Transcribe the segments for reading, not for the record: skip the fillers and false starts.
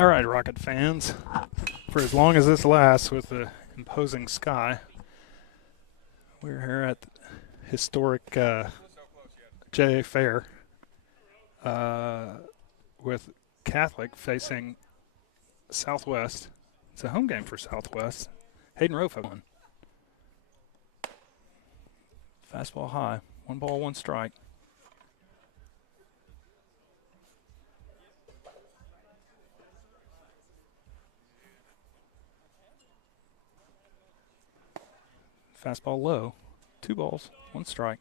All right, Rocket fans. For as long as this lasts with the imposing sky, we're here at the historic JA Fair with Catholic facing Southwest. It's a home game for Southwest. Hayden Rofa won. Fastball high. 1 ball, 1 strike. Fastball low. 2 balls, 1 strike.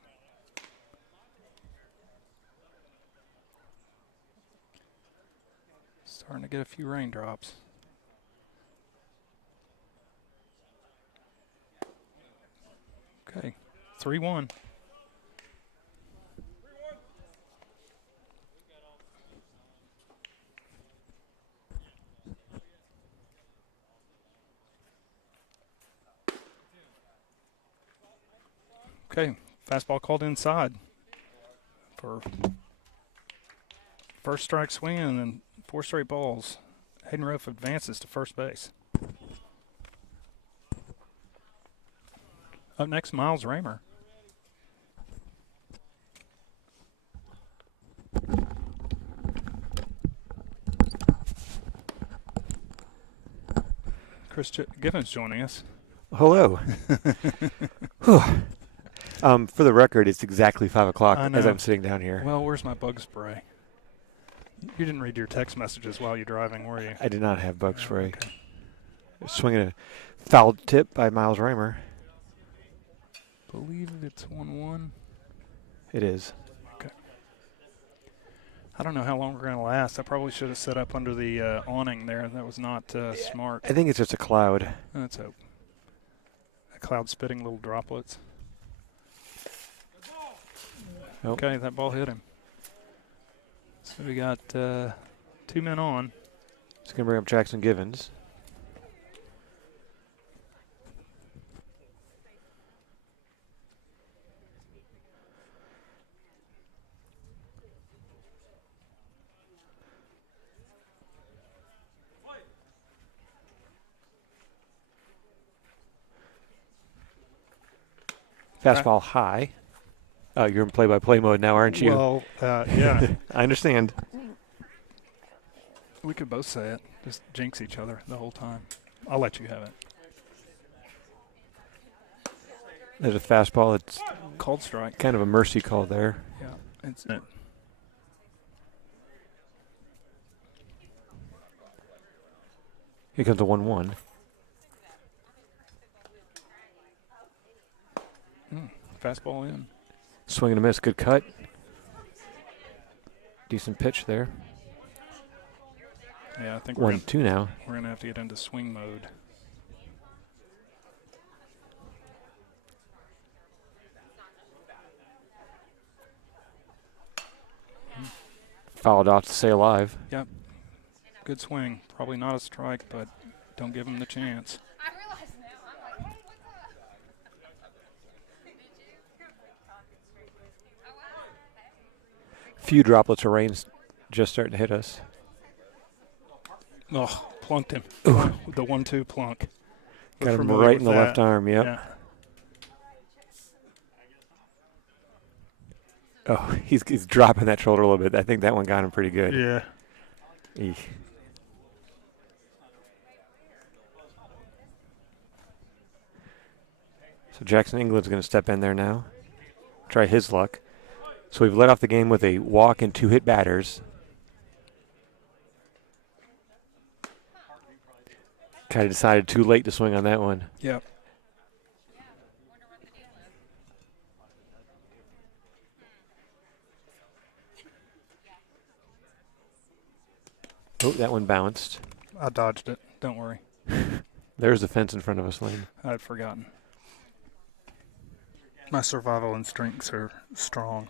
Starting to get a few raindrops. Okay, 3-1. Okay, fastball called inside for first strike swing and then 4 straight balls. Hayden Rofe advances to first base. Up next, Miles Raymer. Chris Givens joining us. Hello. For the record, it's exactly 5 o'clock as I'm sitting down here. Well, where's my bug spray? You didn't read your text messages while you're driving, were you? I did not have bug spray. Okay. Swinging a foul tip by Miles Raymer. Believe it's 1-1. It is. Okay. I don't know how long we're going to last. I probably should have set up under the awning there. That was not smart. I think it's just a cloud. Let's hope. A cloud spitting little droplets. Nope. Okay, that ball hit him. So we got 2 men on. It's going to bring up Jackson Givens. Fastball high. You're in play-by-play mode now, aren't you? Well, yeah. I understand. We could both say it. Just jinx each other the whole time. I'll let you have it. There's a fastball. It's Called strike. kind of a mercy call there. Yeah, it's it. Here comes a 1-1. Fastball in. Swing and a miss. Good cut. Decent pitch there. Yeah, I think we're 1-2 now. going to have to get into swing mode. Fouled off to stay alive. Yep. Good swing. Probably not a strike, but don't give him the chance. I realize now. I'm like, hey, what's up? Few droplets of rain just starting to hit us. Oh, plunked him. Ooh. The 1-2 plunk. We're Got him familiar right with in the that. left arm, yep. Yeah. Oh, he's dropping that shoulder a little bit. I think that one got him pretty good. Yeah. Eek. So Jackson England's going to step in there now. Try his luck. So we've led off the game with a walk and 2 hit batters. Kind of decided too late to swing on that one. Yep. Oh, that one bounced. I dodged it. Don't worry. There's the fence in front of us, Lane. I'd forgotten. My survival instincts are strong.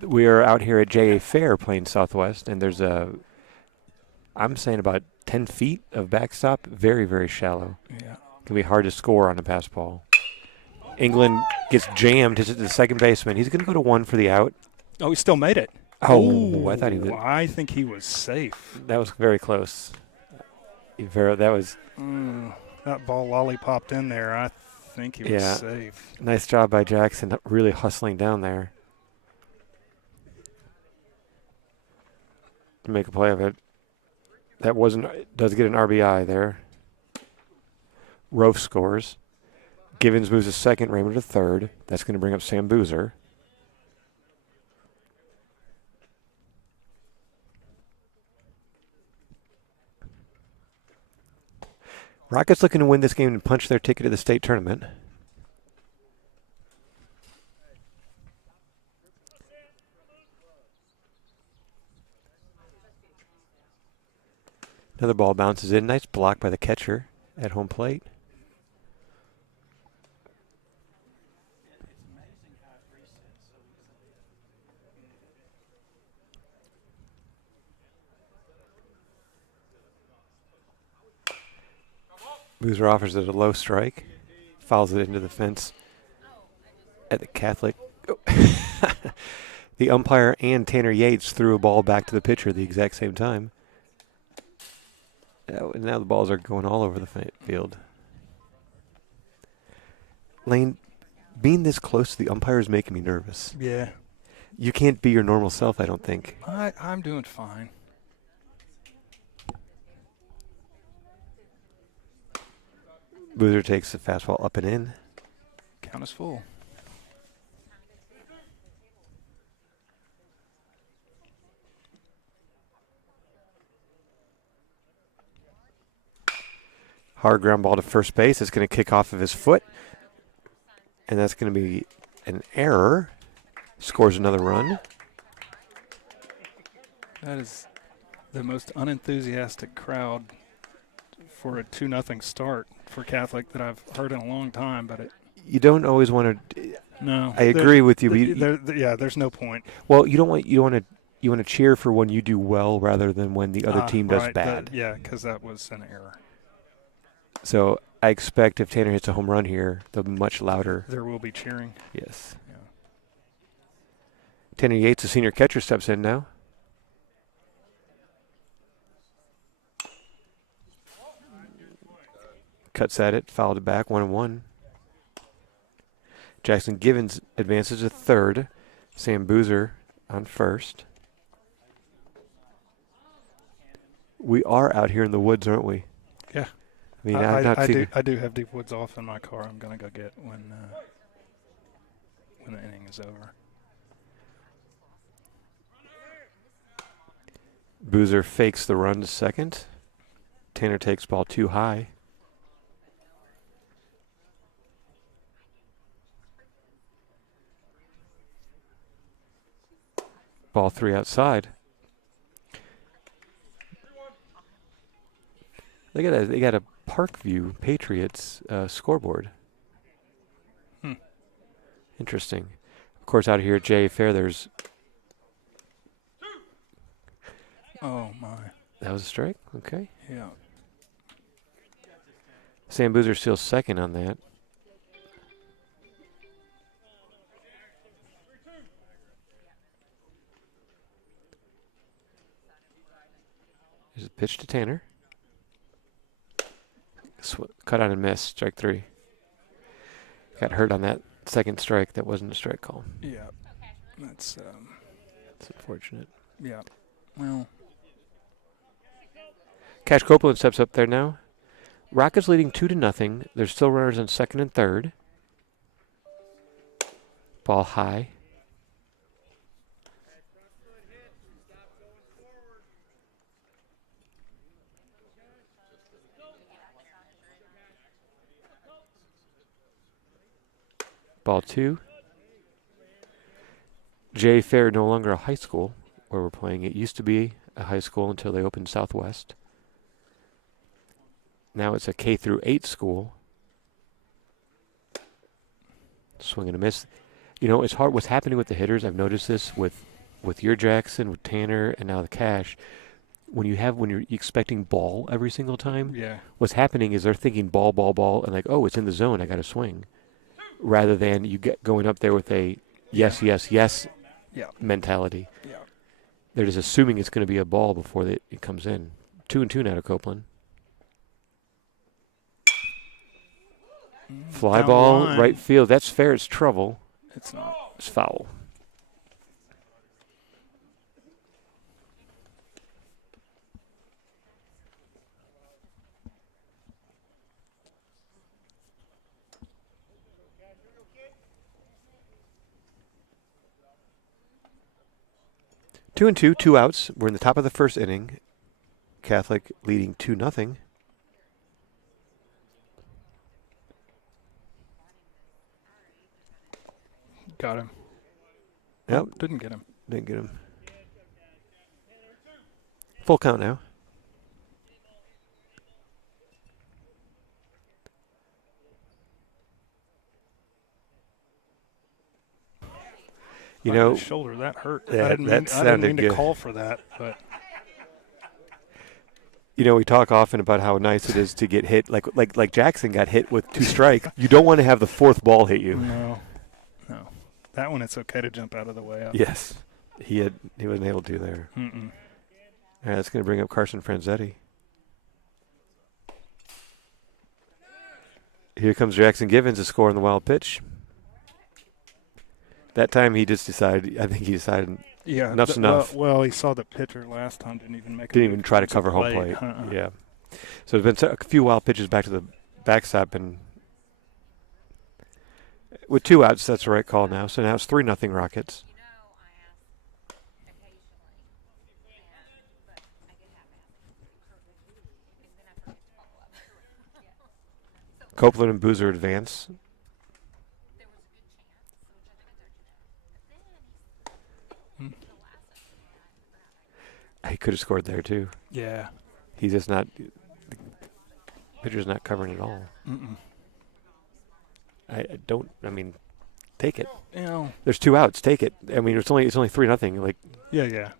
We are out here at JA Fair playing Southwest, and there's I'm saying about 10 feet of backstop, very, very shallow. Yeah. Can be hard to score on a pass ball. England gets jammed, hits it to the second baseman. He's going to go to 1 for the out. Oh, he still made it. Oh, I thought he was. I think he was safe. That was very close. That was That ball lollipopped in there. I think he was Yeah. safe. nice job by Jackson, really hustling down there to make a play of it. That does get an RBI there. Rofe scores. Givens moves to second, Raymond to third. That's going to bring up Sam Boozer. Rockets looking to win this game and punch their ticket to the state tournament. Another ball bounces in. Nice block by the catcher at home plate. Boozer offers it a low strike. Fouls it into the fence at the Catholic. Oh. The umpire and Tanner Yates threw a ball back to the pitcher at the exact same time. And now the balls are going all over the field. Lane, being this close to the umpire is making me nervous. Yeah. You can't be your normal self, I don't think. I'm doing fine. Boozer takes the fastball up and in. Count is full. Hard ground ball to first base. It's going to kick off of his foot. And that's going to be an error. Scores another run. That is the most unenthusiastic crowd for a 2-0 start for Catholic that I've heard in a long time. But You don't always want to. no, I agree with you. But yeah, there's no point. Well, you want to cheer for when you do well rather than when the other team does right, bad. yeah, because that was an error. So I expect if Tanner hits a home run here, they'll be much louder. There will be cheering. Yes. Yeah. Tanner Yates, the senior catcher, steps in now. Cuts at it, fouled it back, 1-1. Jackson Givens advances to third. Sam Boozer on first. We are out here in the woods, aren't we? Yeah. I mean, I've not seen. I do have Deep Woods off in my car. I'm gonna go get when the inning is over. Boozer fakes the run to second. Tanner takes ball too high. Ball 3 outside. They got a Parkview Patriots scoreboard. Interesting. Of course, out here at JA Fair, there's. Oh my. That was a strike. Okay. Yeah. Sam Boozer steals second on that. There's a pitch to Tanner. Cut out and miss. Strike 3. Got hurt on that second strike. That wasn't a strike call. Yeah. That's unfortunate. yeah. Well. Cash Copeland steps up there now. Rockets leading 2-0. There's still runners on second and third. Ball high. Ball 2. Jay Fair no longer a high school where we're playing. It used to be a high school until they opened Southwest. Now it's a K through 8 school. Swing and a miss. You know, it's hard. What's happening with the hitters, I've noticed this with your Jackson, with Tanner, and now the Cash. When you're expecting ball every single time, Yeah. what's happening is they're thinking ball, ball, ball, and like, oh, it's in the zone, I got to swing. Rather than you get going up there with a yes, yes, yes Yeah. mentality. Yeah. They're just assuming it's going to be a ball before it comes in. 2-2 now to Copeland. Fly Down the ball, line. right field. That's fair. It's trouble. It's not. It's foul. Two and two, 2 outs. We're in the top of the first inning. Catholic leading 2-0. Got him. Yep, Oh, didn't get him. didn't get him. Full count now. You Right in know, his shoulder, that hurt. Yeah, I didn't that mean, I sounded didn't mean to good. call for that, but we talk often about how nice it is to get hit, like Jackson got hit with 2 strike. You don't want to have the 4th ball hit you. no. That one, it's okay to jump out of the way. Up. Yes, he wasn't able to there. Mm-mm. All right, that's going to bring up Carson Franzetti. Here comes Jackson Givens to score on the wild pitch. That time he just decided. I think he decided Yeah, enough's enough. Well, he saw the pitcher last time. Didn't even make. Didn't even try to cover home plate. Yeah. So there's been a few wild pitches back to the backstop, and with 2 outs, that's the right call now. So now it's 3-0 Rockets. You know, I ask occasionally, but I get half answers. And then I forget to follow up. Copeland and Boozer advance. There was a good chance, which I think I told you that. But then the last one, I forgot. He could have scored there too. Yeah. He's just not. The pitcher's not covering at all. Mm-mm. I don't. I mean, take it. You know. There's 2 outs. Take it. I mean, it's only 3-0. Like, Yeah.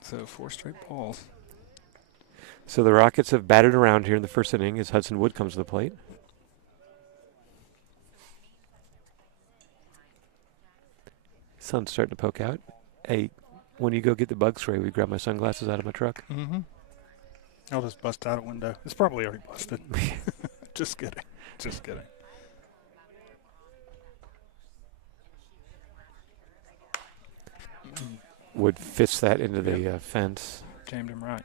So 4 straight balls. so the Rockets have batted around here in the first inning as Hudson Wood comes to the plate. Sun's starting to poke out. Hey, when you go get the bug spray, we grab my sunglasses out of my truck. Mm-hmm. I'll just bust out a window. It's probably already busted. Just kidding. Just kidding. Wood fits that into the fence. Jammed him right.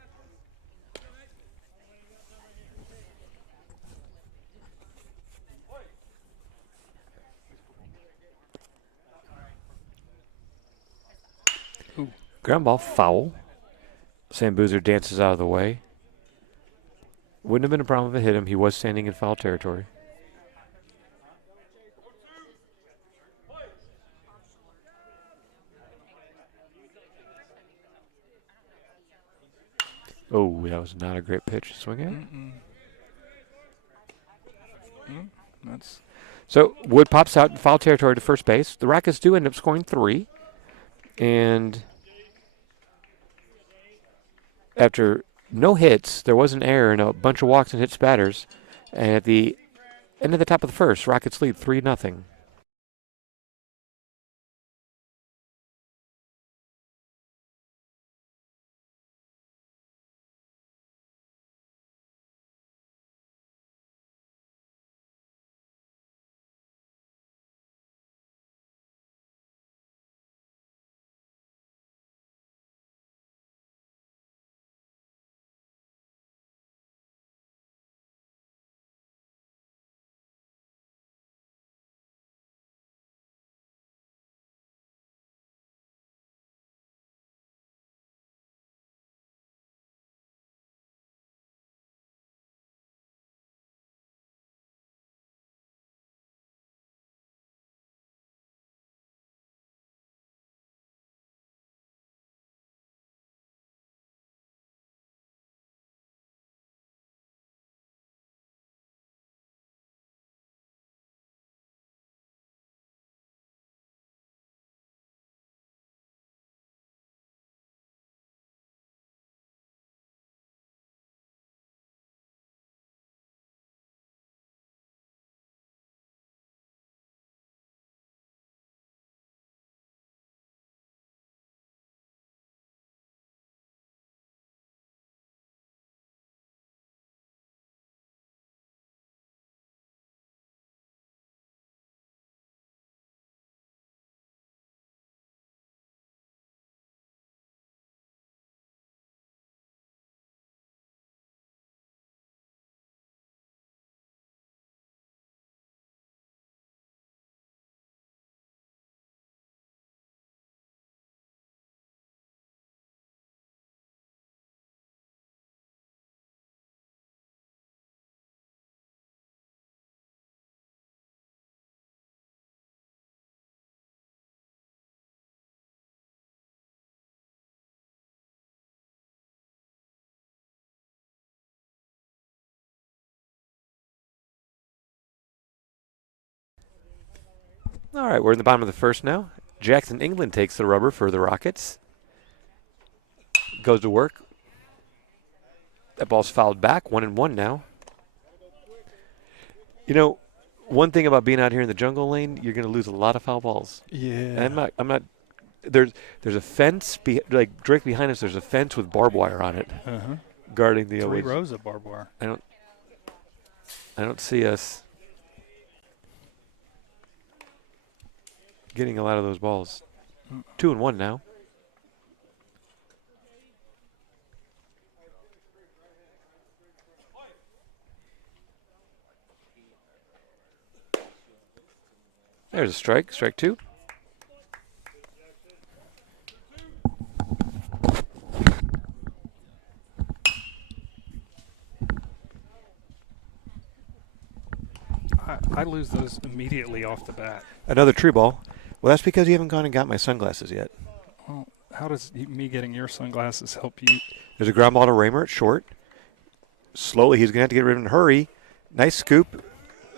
Ground ball, foul. Sam Boozer dances out of the way. Wouldn't have been a problem if it hit him. He was standing in foul territory. Oh, that was not a great pitch to swing at. Mm-mm. That's So Wood pops out in foul territory to first base. The Rockets do end up scoring 3. And after no hits, there was an error and a bunch of walks and hit batters. And at the end of the top of the first, Rockets lead 3-0. All right, we're in the bottom of the first now. Jackson, England takes the rubber for the Rockets. Goes to work. That ball's fouled back. 1-1 now. You know, one thing about being out here in the jungle lane, you're going to lose a lot of foul balls. Yeah. And I'm not. There's a fence like directly behind us. There's a fence with barbed wire on it Uh-huh. guarding the 3 OAs. rows of barbed wire. I don't see us getting a lot of those balls. 2-1 now. There's a strike. Strike 2. I lose those immediately off the bat. Another tree ball. Well, that's because you haven't gone and got my sunglasses yet. Well, how does me getting your sunglasses help you? There's a ground ball to Raymer at short. Slowly, he's going to have to get rid of it in a hurry. Nice scoop,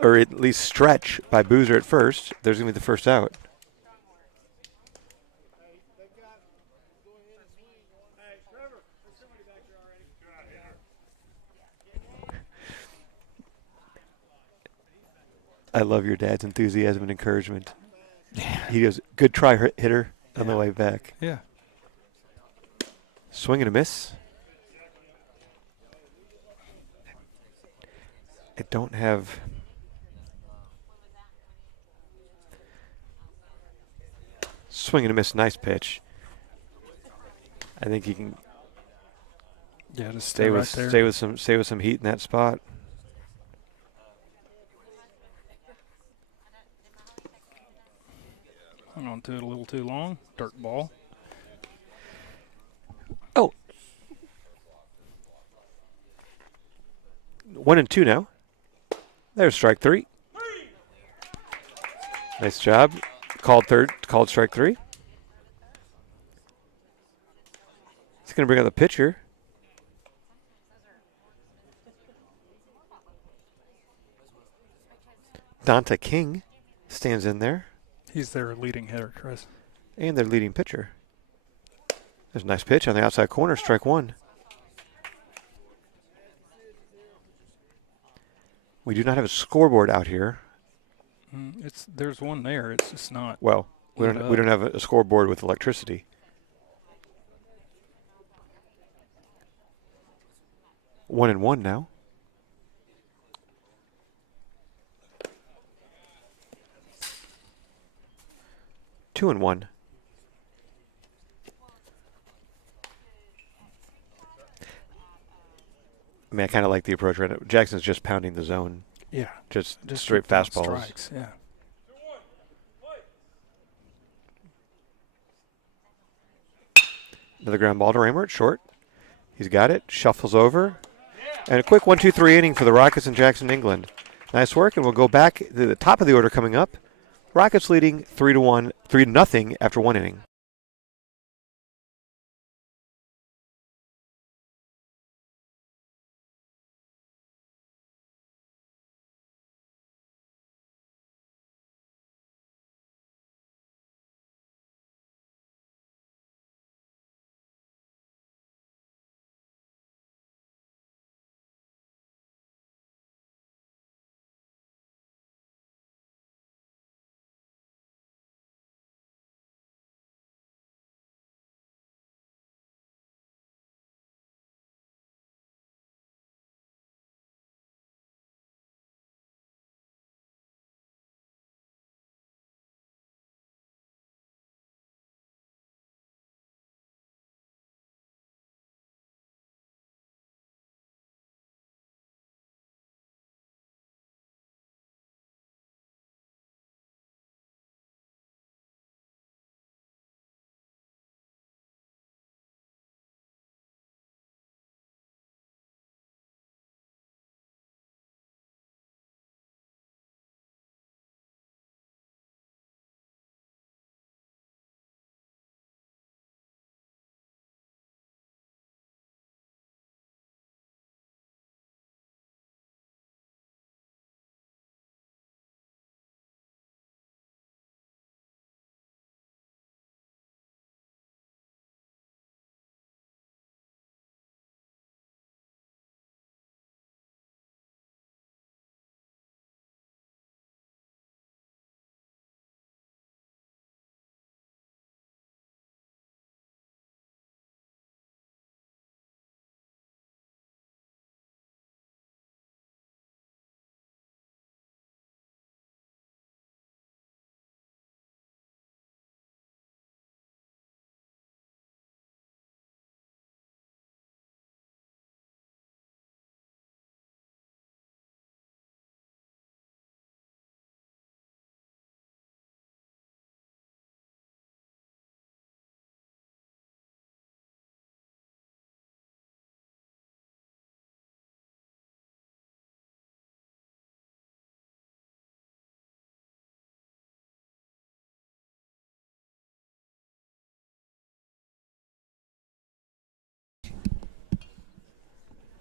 or at least stretch, by Boozer at first. There's going to be the first out. I love your dad's enthusiasm and encouragement. He goes, good try, hitter, on the way back. Yeah. Swing and a miss. I don't have. Swing and a miss, nice pitch. I think he can Yeah, just stay with some heat in that spot. Hung on to it a little too long. Dirt ball. Oh. 1-2 now. There's strike 3. Nice job. Called strike 3. He's going to bring out the pitcher. Donta King stands in there. He's their leading hitter, Chris. And their leading pitcher. There's a nice pitch on the outside corner, strike 1. We do not have a scoreboard out here. There's one there. It's just not. Well, we don't have a scoreboard with electricity. 1-1 now. Two and 1. I mean, I kind of like the approach right now. Jackson's just pounding the zone. Yeah. Just straight fastballs. Strikes. Yeah. Another ground ball to Raymer at short. He's got it. Shuffles over. And a quick 1-2-3 inning for the Rockets in Jackson, England. Nice work, and we'll go back to the top of the order coming up. Rockets leading 3-0 after 1 inning.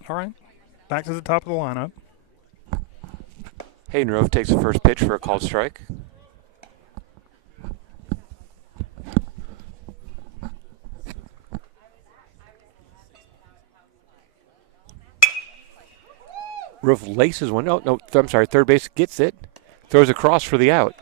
All right. Back to the top of the lineup. Haydenrove takes the first pitch for a called strike. Roof laces one. Oh, no, I'm sorry. Third base gets it. Throws across for the out.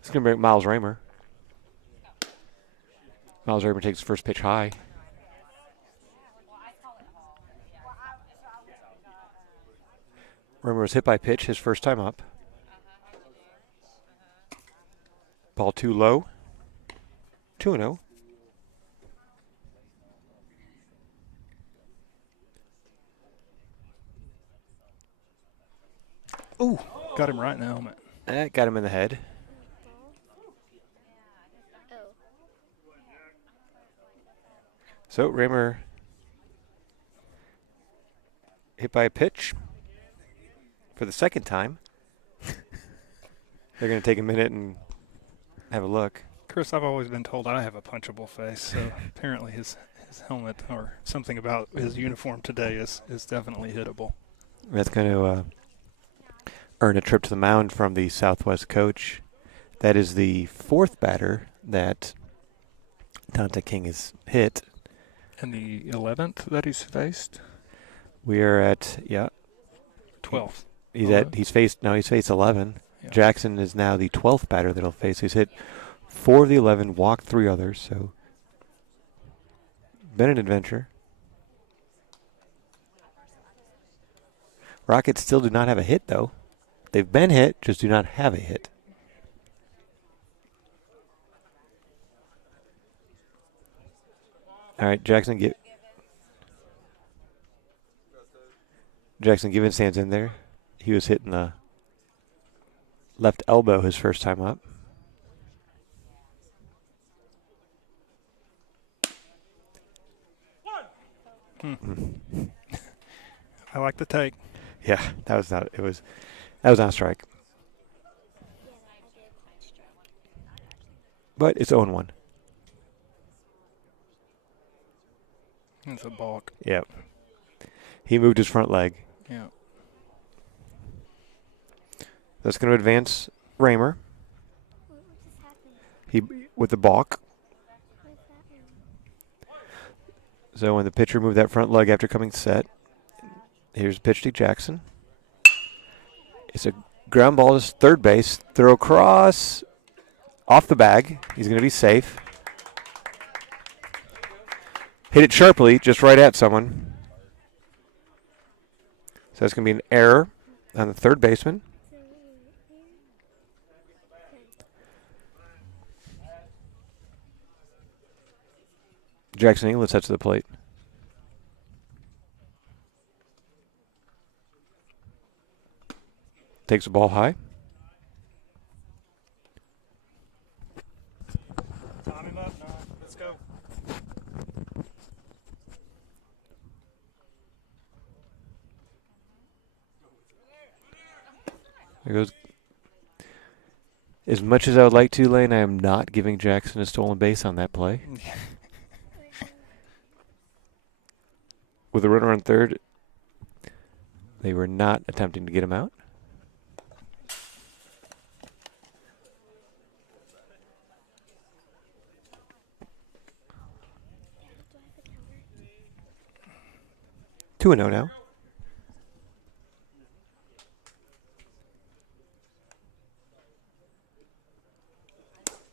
It's going to bring Miles Raymer. Miles Raymer takes the first pitch high. Raymer was hit by pitch his first time up. Ball too low. 2-0. Ooh, got him right in the helmet. That got him in the head. So Raymer hit by a pitch for the second time. They're going to take a minute and have a look. Chris, I've always been told I have a punchable face, so apparently his helmet or something about his uniform today is definitely hittable. That's going to earn a trip to the mound from the Southwest coach. That is the fourth batter that Dante King has hit. And the 11th that he's faced? We are at 12th. He's faced 11. Yeah. Jackson is now the 12th batter that he'll face. He's hit 4 of the 11, walked 3 others, so been an adventure. Rockets still do not have a hit, though. They've been hit, just do not have a hit. All right, Jackson Given stands in there. He was hitting the left elbow his first time up. I like the take. Yeah, that was not a strike. But it's 0-1. It's a balk. Yep. He moved his front leg. Yeah. That's going to advance Raymer. He with the balk. So when the pitcher moved that front leg after coming set, here's a pitch to Jackson. It's a ground ball to third base. Throw across off the bag. He's going to be safe. Hit it sharply, just right at someone. So that's going to be an error on the third baseman. Jackson England sets to the plate. Takes the ball high. Time him up now. Let's go. There goes. As much as I would like to, Lane, I am not giving Jackson a stolen base on that play. With a runner on third, they were not attempting to get him out. Two and 0 now.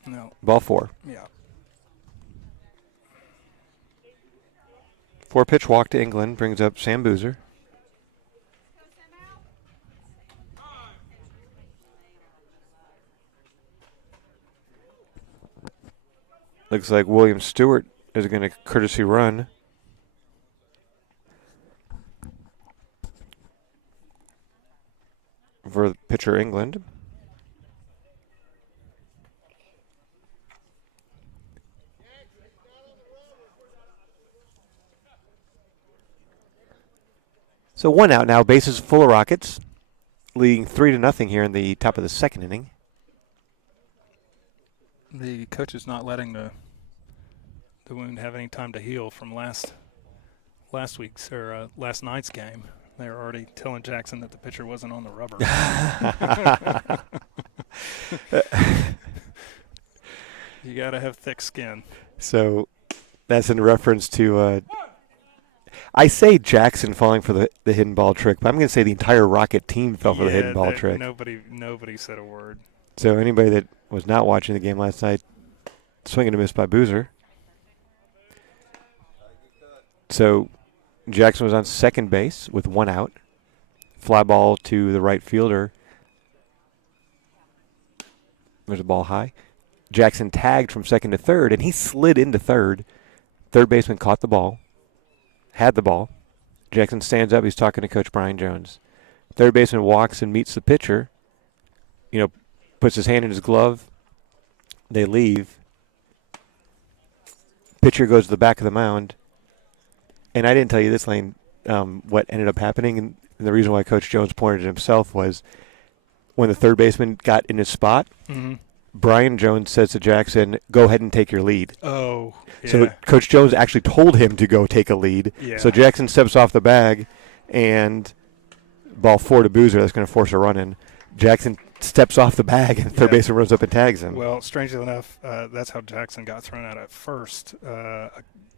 No. Ball 4. Yeah. 4-pitch walk to England brings up Sam Boozer. Looks like William Stewart is going to courtesy run. For the pitcher England. So 1 out now. Bases full of Rockets, leading 3-0 here in the top of the second inning. The coach is not letting the wound have any time to heal from last week's or last night's game. They were already telling Jackson that the pitcher wasn't on the rubber. You got to have thick skin. So that's in reference to I say Jackson falling for the hidden ball trick, but I'm going to say the entire Rocket team fell for the hidden ball trick. Nobody said a word. So anybody that was not watching the game last night, swing and a miss by Boozer. So Jackson was on second base with 1 out. Fly ball to the right fielder. There's a ball high. Jackson tagged from second to third, and he slid into third. Third baseman caught the ball, had the ball. Jackson stands up. He's talking to Coach Brian Jones. Third baseman walks and meets the pitcher, puts his hand in his glove. They leave. Pitcher goes to the back of the mound. And I didn't tell you this, Lane, what ended up happening. And the reason why Coach Jones pointed it himself was when the third baseman got in his spot, Brian Jones says to Jackson, go ahead and take your lead. Oh, yeah. So Coach Jones actually told him to go take a lead. Yeah. So Jackson steps off the bag, and ball 4 to Boozer. That's going to force a run in. Jackson steps off the bag, and third baseman runs up and tags him. Well, strangely enough, that's how Jackson got thrown out at first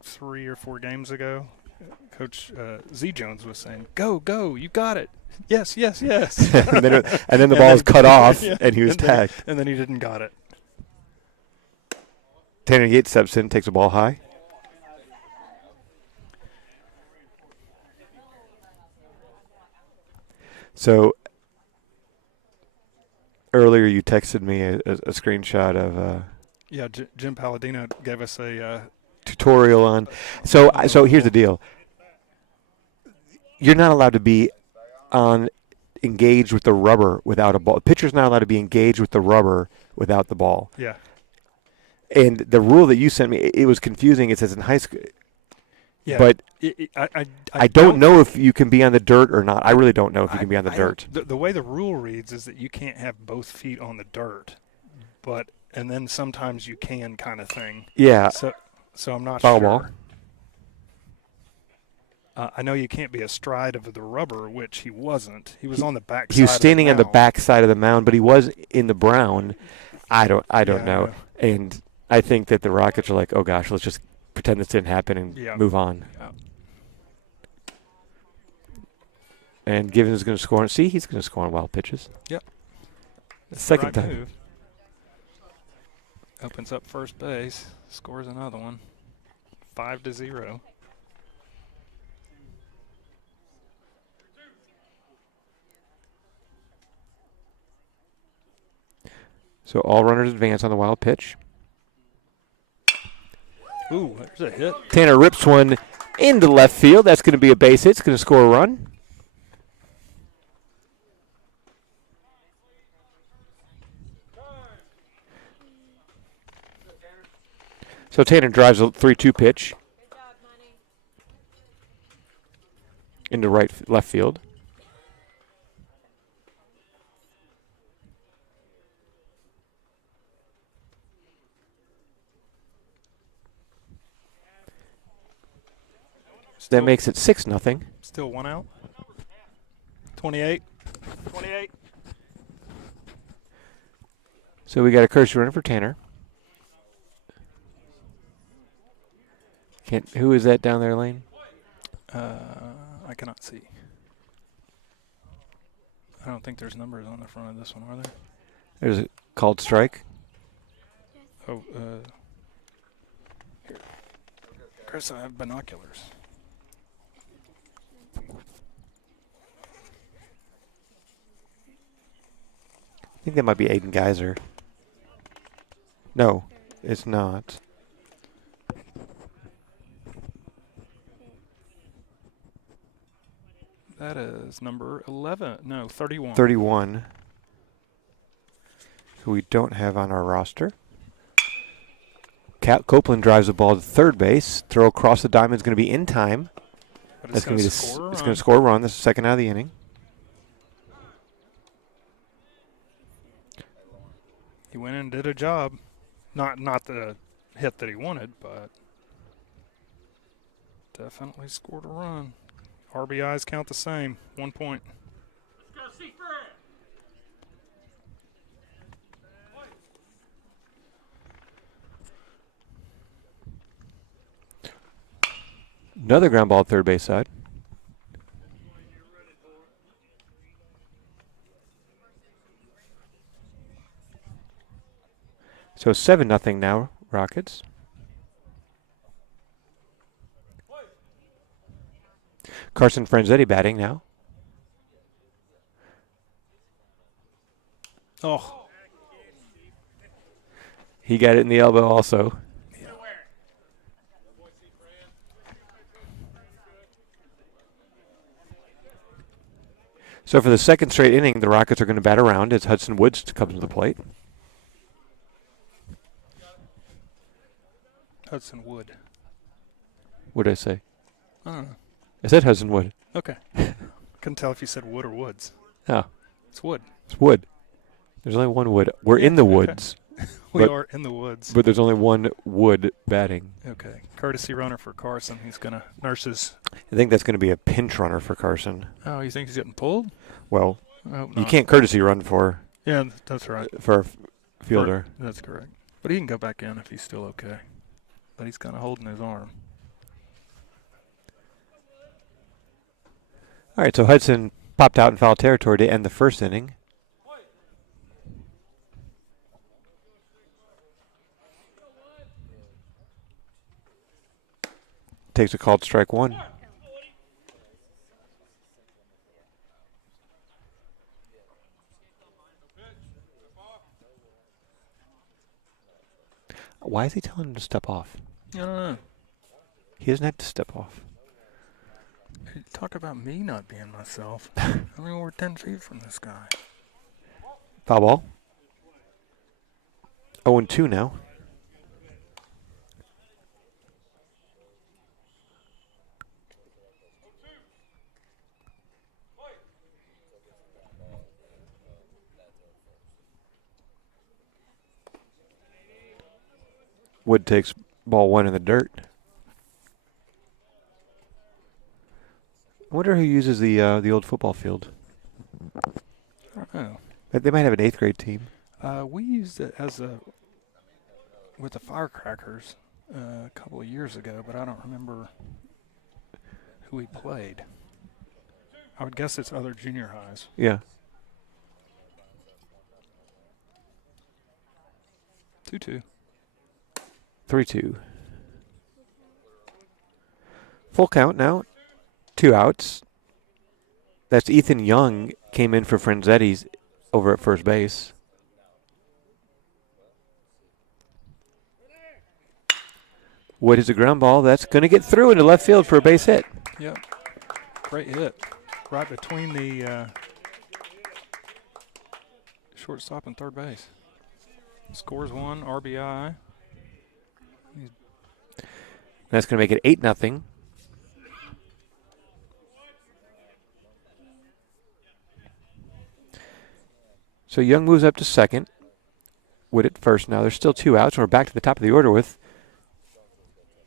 3 or 4 games ago. Coach Z Jones was saying, "Go, go, you got it! Yes, yes, yes." and then the ball was cut off, and he was tagged. And then he didn't got it. Tanner Yates steps in, takes the ball high. So earlier you texted me a screenshot of Yeah, Jim Palladino gave us a tutorial on. So here's the deal. You're not allowed to be engaged with the rubber without a ball. The pitcher's not allowed to be engaged with the rubber without the ball. Yeah. And the rule that you sent me, it was confusing. It says in high school. Yeah. But I don't know if you can be on the dirt or not. I really don't know if you can be on the dirt. The way the rule reads is that you can't have both feet on the dirt, and then sometimes you can, kind of thing. Yeah. So I'm not Foul sure. ball. I know you can't be astride of the rubber, which he wasn't. He was on the back. He was standing on the mound. back side of the mound, but he was in the brown. I don't Yeah, know. And I think that the Rockets are like, oh gosh, let's just pretend this didn't happen and move on. Yeah. And Givens is going to score. See, he's going to score on wild pitches. Yep. Second Right time. move. Opens up first base, scores another one. 5-0. So all runners advance on the wild pitch. Ooh, there's a hit. Tanner rips one into left field. That's going to be a base hit. It's going to score a run. So Tanner drives a 3-2 pitch into left field. That makes it 6-0. Still 1 out. 28. So we got a courtesy runner for Tanner. Who is that down there, Lane? I cannot see. I don't think there's numbers on the front of this one, are there? There's a called strike. Oh, here. Chris, I have binoculars. I think that might be Aiden Geyser. No, it's not. That is number 11. No, 31. 31, who we don't have on our roster. Copeland drives the ball to third base. Throw across the diamond is going to be in time. But That's it's going going to to be score. it's going to score a run. That's the second out of the inning. He went in and did a job. Not the hit that he wanted, but definitely scored a run. RBIs count the same. 1 point. Another ground ball third base side. So 7-0 now, Rockets. Carson Franzetti batting now. Oh, He got it in the elbow also. So for the second straight inning, the Rockets are going to bat around as Hudson Woods comes to the plate. Hudson Wood. What did I say? I don't know. I said Hudson Wood. Okay. Couldn't tell if you said Wood or Woods. Oh, It's Wood. it's Wood. There's only one Wood. We're in the woods, We But- are in the woods. but there's only one Wood batting. Okay. Courtesy runner for Carson. He's going to nurse his. I think that's going to be a pinch runner for Carson. Oh, you think he's getting pulled? Well, I hope you not. can't courtesy run for Yeah, that's right. a fielder. That's correct. But he can go back in if he's still okay. But he's kind of holding his arm. All right, so Hudson popped out in foul territory to end the first inning. Takes a called strike one. Why is he telling him to step off? I don't know. He doesn't have to step off. Hey, talk about me not being myself. I mean, we're 10 feet from this guy. Foul ball. 0-2 now. Wood takes ball one in the dirt. I wonder who uses the old football field. I don't know. They might have an 8th grade team. We used it as with the firecrackers a couple of years ago, but I don't remember who we played. I would guess it's other junior highs. Yeah. 2-2. 3-2. Full count now. 2 outs. That's Ethan Young came in for Franzetti's over at first base. Wood is a ground ball. That's going to get through into left field for a base hit. Yep. Great hit. Right between the shortstop and third base. Scores one, RBI. That's going to make it 8-0. So Young moves up to second. Wood at first now. There's still 2 outs, and we're back to the top of the order with.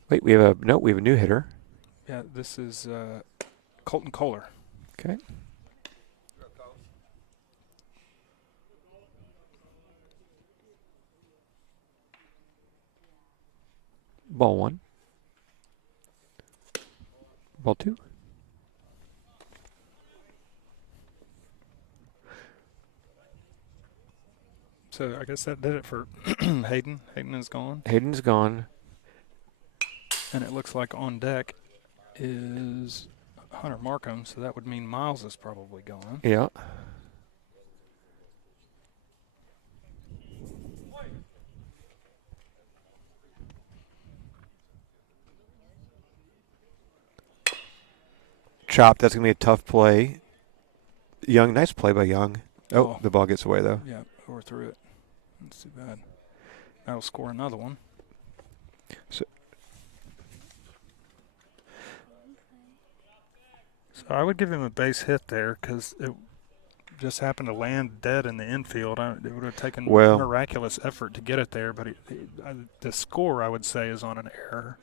Wait, we have a new hitter. Yeah, this is Colton Kohler. Okay. Ball 1. Ball 2. So I guess that did it for Hayden. Hayden is gone. Hayden's gone. And it looks like on deck is Hunter Markham, so that would mean Miles is probably gone. Yeah. Chop, that's going to be a tough play. Young, nice play by Young. Oh, the ball gets away, though. Yeah, overthrew it. That's too bad. That'll score another one. So I would give him a base hit there because it just happened to land dead in the infield. It would have taken Well- miraculous effort to get it there, but the score, I would say, is on an error.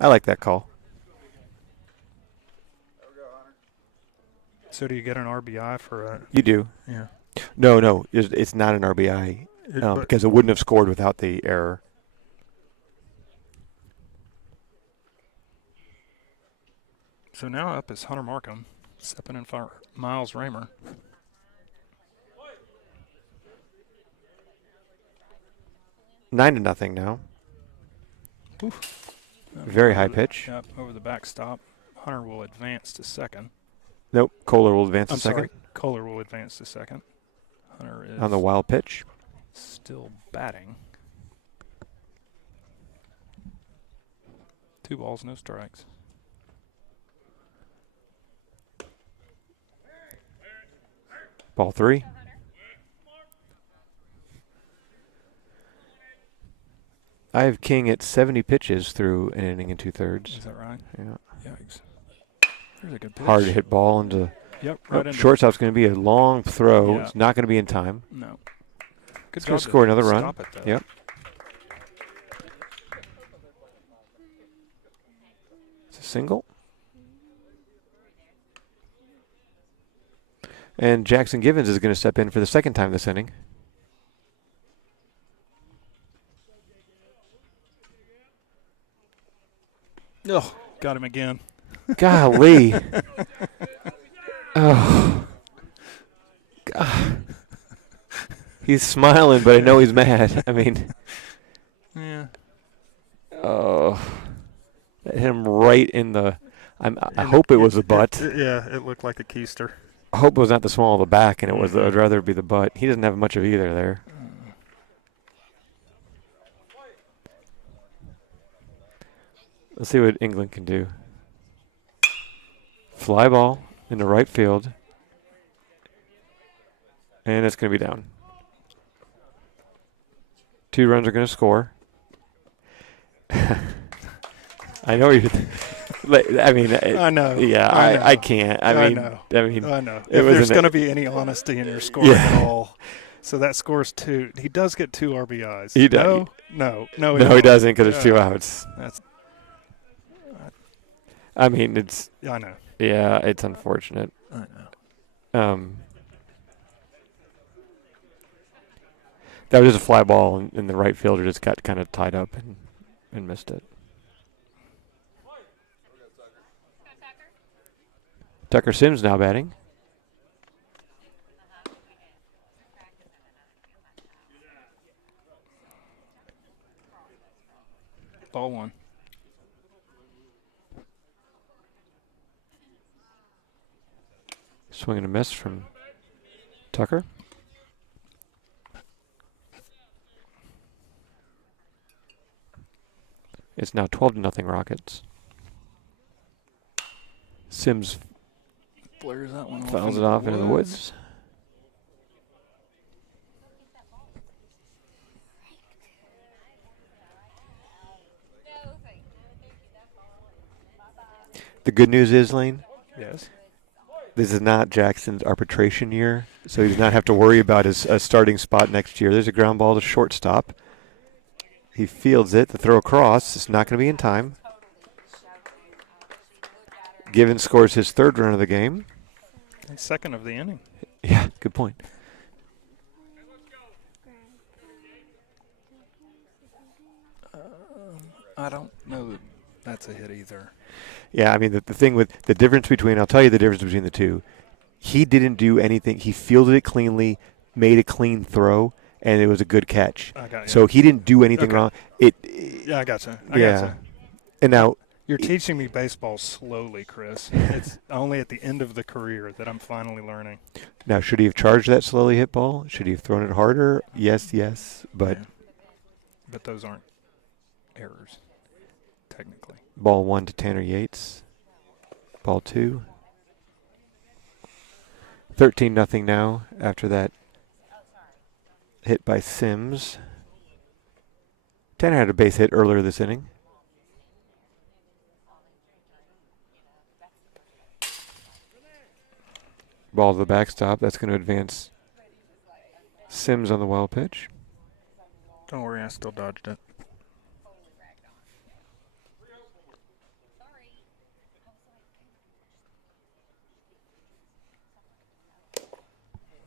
I like that call. So do you get an RBI for a You do. yeah? No, it's not an RBI But- because it wouldn't have scored without the error. So now up is Hunter Markham, stepping in for Miles Raymer. Nine to nothing now. Oof. Very high pitch. Yep, over the backstop. Hunter will advance to second. Nope. Kohler will advance I'm to second sorry, Kohler will advance to second. Hunter is on the wild pitch. still batting. 2 balls, no strikes. Ball 3. I have King at 70 pitches through an inning and 2/3. Is that right? Yeah. Yikes. There's a good pitch. Hard to hit ball into. Yep, right into Shortstop's going to be a long throw. Yeah. It's not going to be in time. No. Good He's gonna job to score another run. Stop it, though. Yep. It's a single. And Jackson Givens is going to step in for the second time this inning. Oh, got him again. Golly. Oh. God. He's smiling, but I know he's mad. I mean, Yeah. oh. That hit him right in the. I hope it was the butt. Yeah, it looked like a keister. I hope it was not the small of the back, and it was. Mhm. I'd rather it be the butt. He doesn't have much of either there. Let's see what England can do. Fly ball in the right field, and it's going to be down. 2 runs are going to score. I know you're. I mean, I know. yeah, I know. I can't. I mean, know. I mean, I know. it If was there's an- going to be any honesty in your scoring Yeah. at all. So that scores 2. He does get 2 RBIs. He does. No, no, he doesn't because it's 2 Yeah. outs. That's. I mean, it's I know. yeah, it's unfortunate. I know. That was just a fly ball, and the right fielder just got kind of tied up and missed it. Tucker Sims now batting. Ball 1. Swing and a miss from Tucker. It's now 12-0 Rockets. Sims Flares that one fouls it off into the woods. The good news is, Lane, Yes. this is not Jackson's arbitration year, so he does not have to worry about his starting spot next year. There's a ground ball to shortstop. He fields it. The throw across. It's not going to be in time. Givens scores his 3rd run of the game. And 2nd of the inning. Yeah, good point. I don't know that that's a hit either. Yeah, I mean, the thing with the difference between, I'll tell you the difference between the two. He didn't do anything. He fielded it cleanly, made a clean throw, and it was a good catch. I got you. So he didn't do anything Okay. wrong. Yeah, I gotcha. Yeah. Gotcha. And now, You're teaching me baseball slowly, Chris. It's only at the end of the career that I'm finally learning. should he have charged that slowly hit ball? Should he have thrown it harder? Yes. But Yeah. But those aren't errors, technically. ball 1 to Tanner Yates. Ball 2. 13-0 now after that hit by Sims. Tanner had a base hit earlier this inning. Ball to the backstop. That's going to advance Sims on the wild pitch. Don't worry, I still dodged it.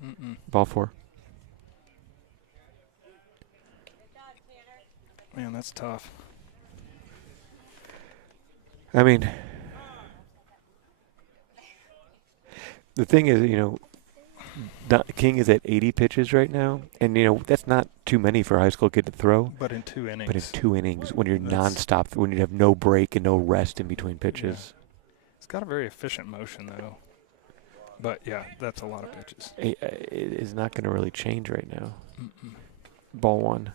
Mm-mm. Ball 4. Man, that's tough. I mean, the thing is, King is at 80 pitches right now, and that's not too many for a high school kid to throw. But in 2 innings. But in 2 innings, when you're That's- nonstop, when you have no break and no rest in between pitches, It's got a very efficient motion, though. But, yeah, that's a lot of pitches. it is not going to really change right now. Mm-mm. Ball 1.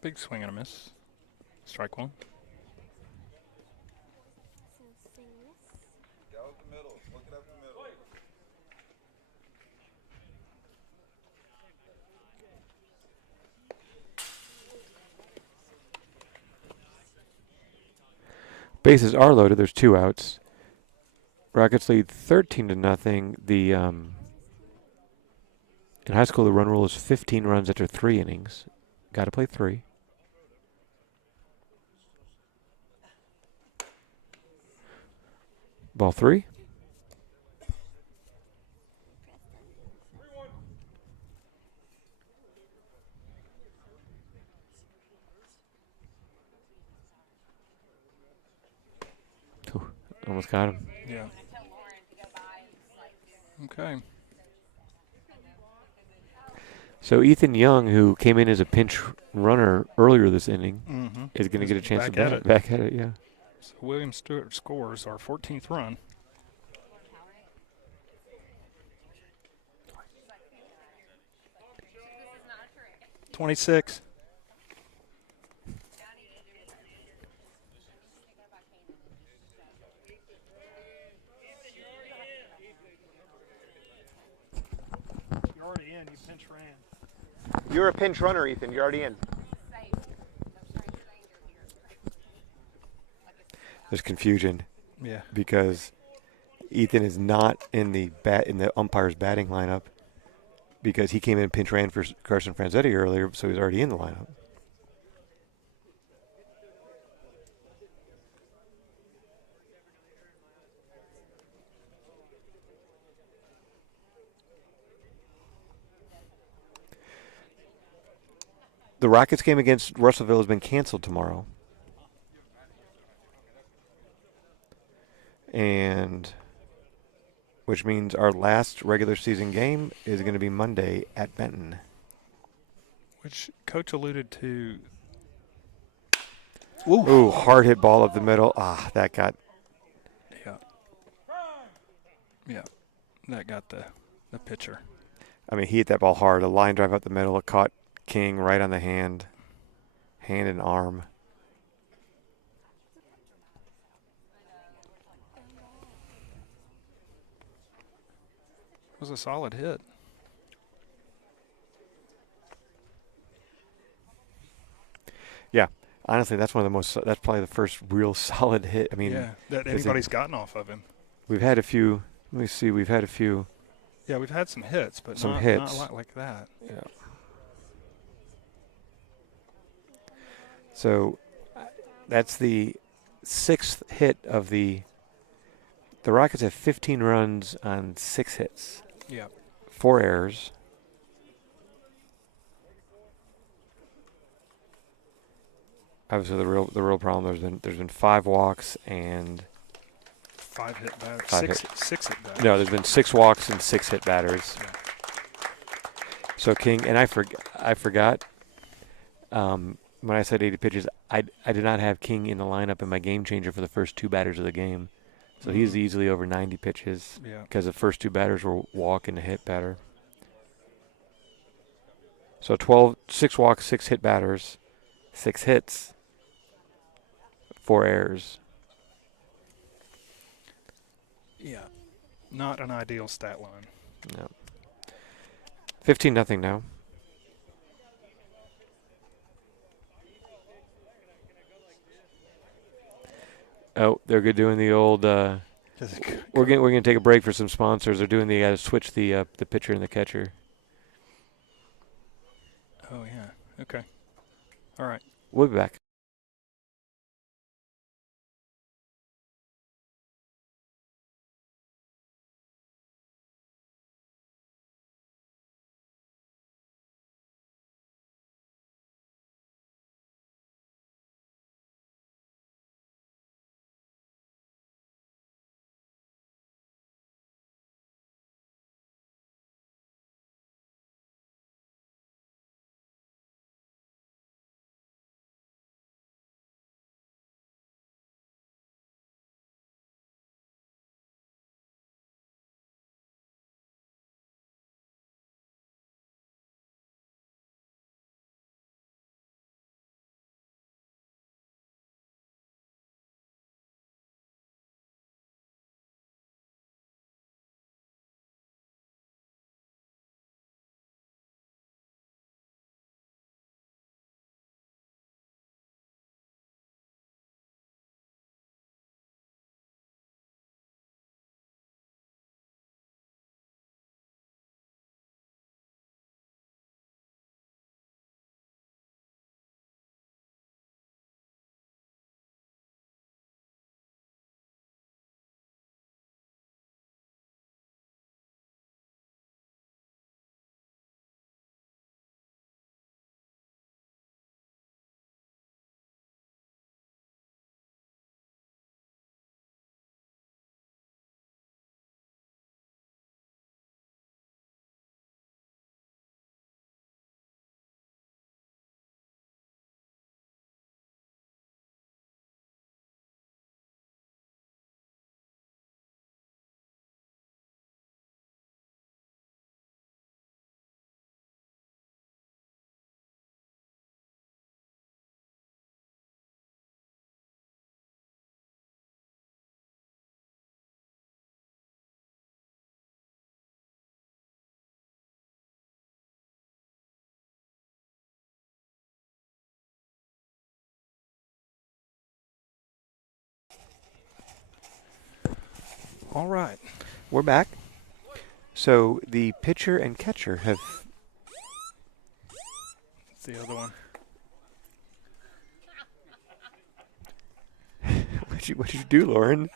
Big swing and a miss. Strike 1. Bases are loaded. There's 2 outs. Rockets lead 13-0. In high school, the run rule is 15 runs after 3 innings. Got to play 3. Ball 3. Ooh, almost got him. Yeah. Okay. So Ethan Young, who came in as a pinch runner earlier this inning, Mm-hmm. is going to get a chance back to at it. back at it. Yeah. So William Stewart scores our 14th run. $26. You're already in. You pinch ran. You're a pinch runner, Ethan. You're already in. There's confusion Yeah. because Ethan is not in the umpire's batting lineup because he came in and pinch ran for Carson Franzetti earlier, so he's already in the lineup. The Rockets game against Russellville has been canceled tomorrow. And which means our last regular season game is going to be Monday at Benton. Which Coach alluded to. Ooh, hard hit ball up the middle. Ah, that got. Yeah. Yeah. That got the pitcher. I mean, he hit that ball hard. A line drive up the middle. It caught King right on the hand and arm. It was a solid hit. Yeah, honestly, that's one of the most. That's probably the first real solid hit. I mean, yeah, that anybody's gotten off of him. We've had a few. Let me see. We've had a few. Yeah, we've had some hits, but Some not hits. a lot like that. Yeah. So that's the 6th hit of the. The Rockets have 15 runs on 6 hits, Yeah. 4 errors. Obviously, the real problem there's been 5 walks and 5 hit batters. 5 Six hit batters. no, there's been 6 walks and 6 hit batters. Yeah. So King and I forgot when I said 80 pitches, I did not have King in the lineup in my game changer for the first 2 batters of the game. So he's easily over 90 pitches Yeah. because the first 2 batters were walk and a hit batter. So 6 walks, 6 hit batters, 6 hits, 4 errors. Yeah. Not an ideal stat line. No. 15-0 now. Oh, they're good doing the old. We're gonna take a break for some sponsors. They're doing the switch the pitcher and the catcher. Oh yeah. Okay. All right. We'll be back. All right. We're back. So the pitcher and catcher have. It's the other one. What'd you do, Lauren?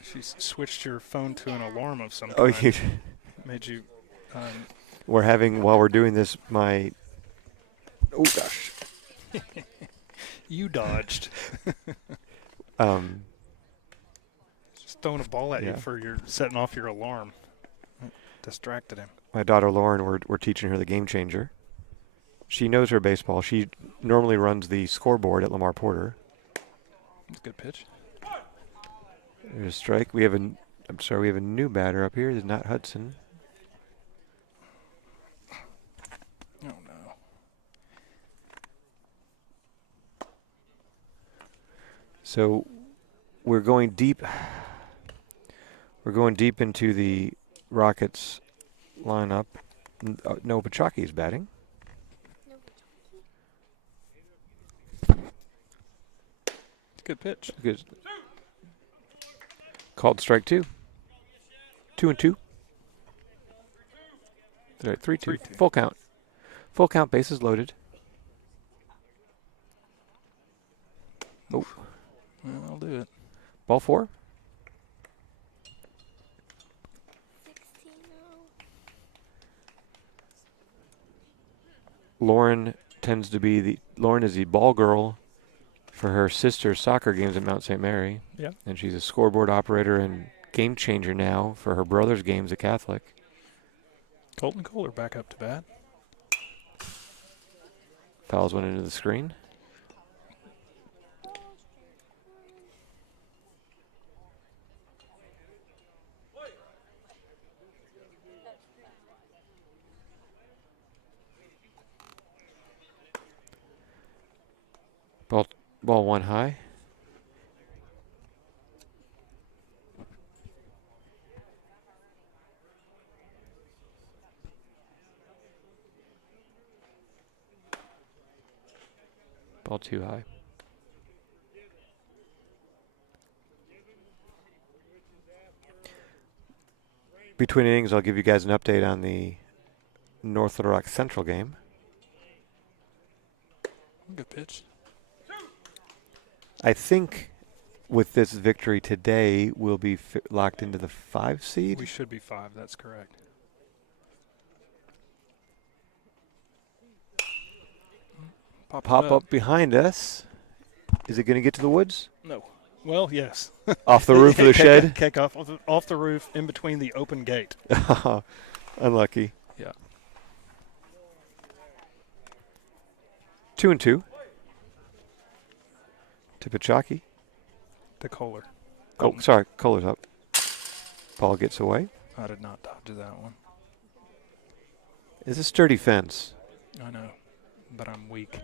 She switched your phone to an alarm of some Oh, kind. Made you. We're having while we're doing this. Oh gosh. You dodged. Um. Just throwing a ball at you Yeah. for your setting off your alarm. Distracted him. My daughter Lauren, we're teaching her the game changer. She knows her baseball. She normally runs the scoreboard at Lamar Porter. It's a good pitch. There's a strike. We have a new batter up here. It's not Hudson. Oh no. So we're going deep. We're going deep into the Rockets lineup. No, Pachaki is batting. Good pitch. Good. Called strike 2. 2-2. 3-2. 3-2. Full count. Full count. Bases loaded. Oh. Well, I'll do it. Ball 4. 16-0. Lauren is the ball girl for her sister's soccer games at Mount St. Mary. Yeah. And she's a scoreboard operator and game changer now for her brother's games at Catholic. Colton Kohler back up to bat. Fouls went into the screen. Ball 1 high. Fastball too high. Between innings, I'll give you guys an update on the North Little Rock Central game. Good pitch. I think with this victory today, we'll be locked into the 5 seed. We should be 5. That's correct. Pop up behind us. Is it going to get to the woods? No. Well, yes. Off the roof of the shed? Kick off the roof in between the open gate. Unlucky. Yeah. 2-2. To Pachaki. To Kohler. Oh, sorry. Kohler's up. Ball gets away. I did not dodge that one. It's a sturdy fence. I know, but I'm weak.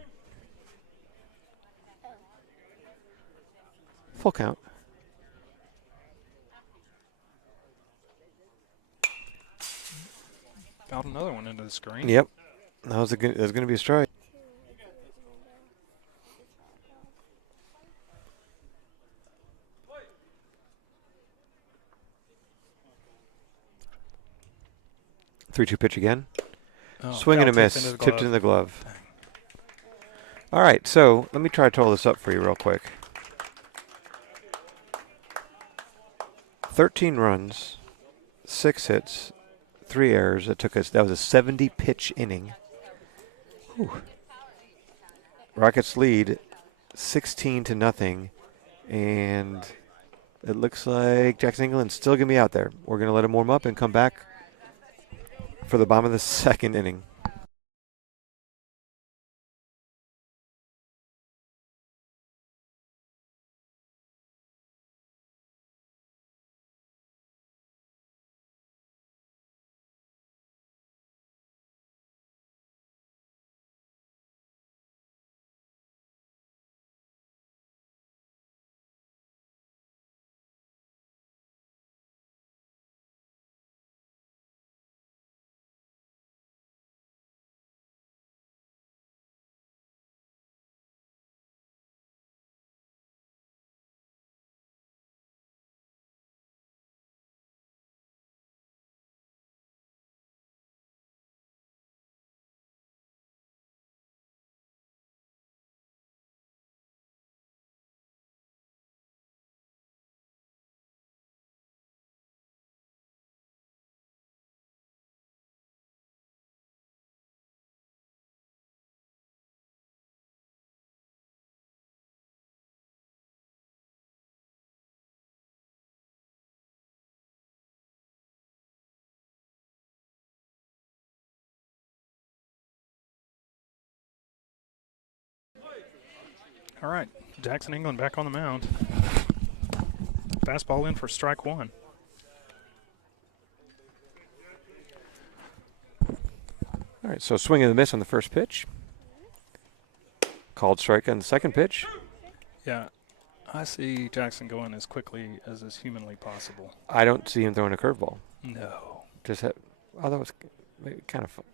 Full count. Fouled another one into the screen. Yep. That was going to be a strike. Three-two pitch again. Oh, Swing and a foul, miss. Tipped into the glove. All right, so let me try to total this up for you real quick. 13 runs, 6 hits, 3 errors. That was a 70-pitch inning. Whew. Rockets lead 16-0, and it looks like Jackson England's still going to be out there. We're going to let him warm up and come back for the bottom of the 2nd inning. All right, Jackson England back on the mound. Fastball in for strike 1. All right, so swing and a miss on the first pitch. Called strike on the second pitch. Yeah, I see Jackson going as quickly as is humanly possible. I don't see him throwing a curveball. No. Although it's maybe kind of fun.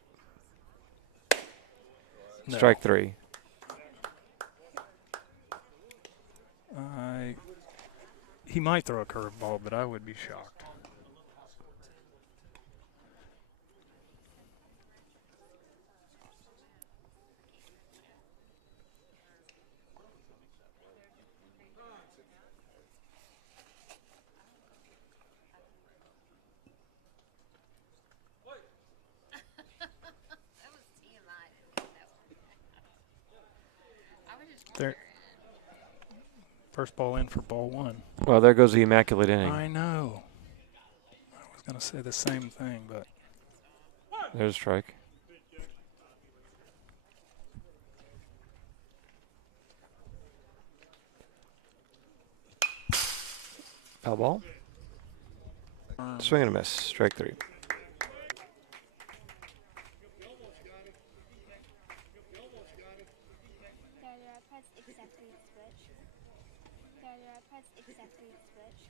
No. Strike 3. He might throw a curveball, but I would be shocked. There. First ball in for ball 1. Well, there goes the immaculate inning. I know. I was going to say the same thing, but There's a strike. Foul ball. Swing and a miss. Strike 3. Press exactly switch. Press exactly switch.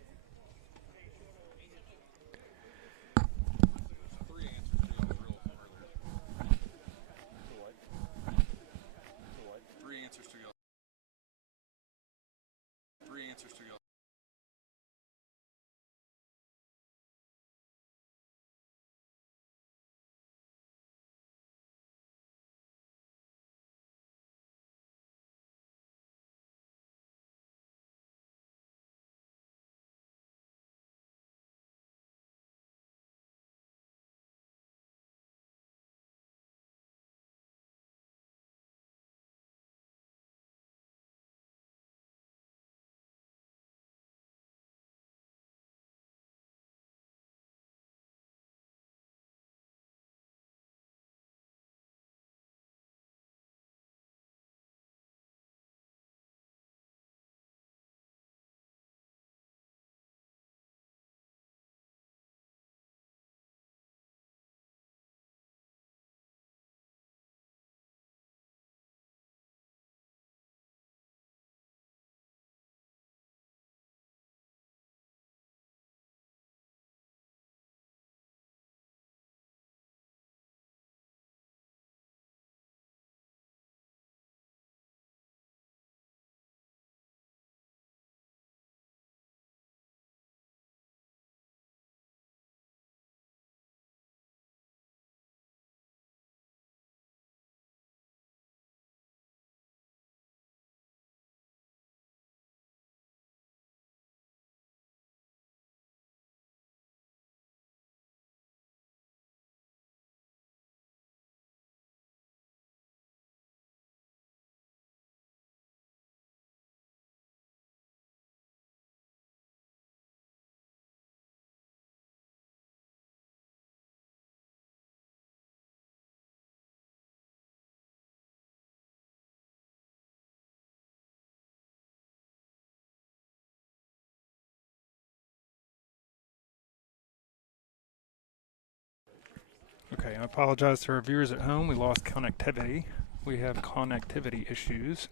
Okay, I apologize to our viewers at home. We lost connectivity. We have connectivity issues.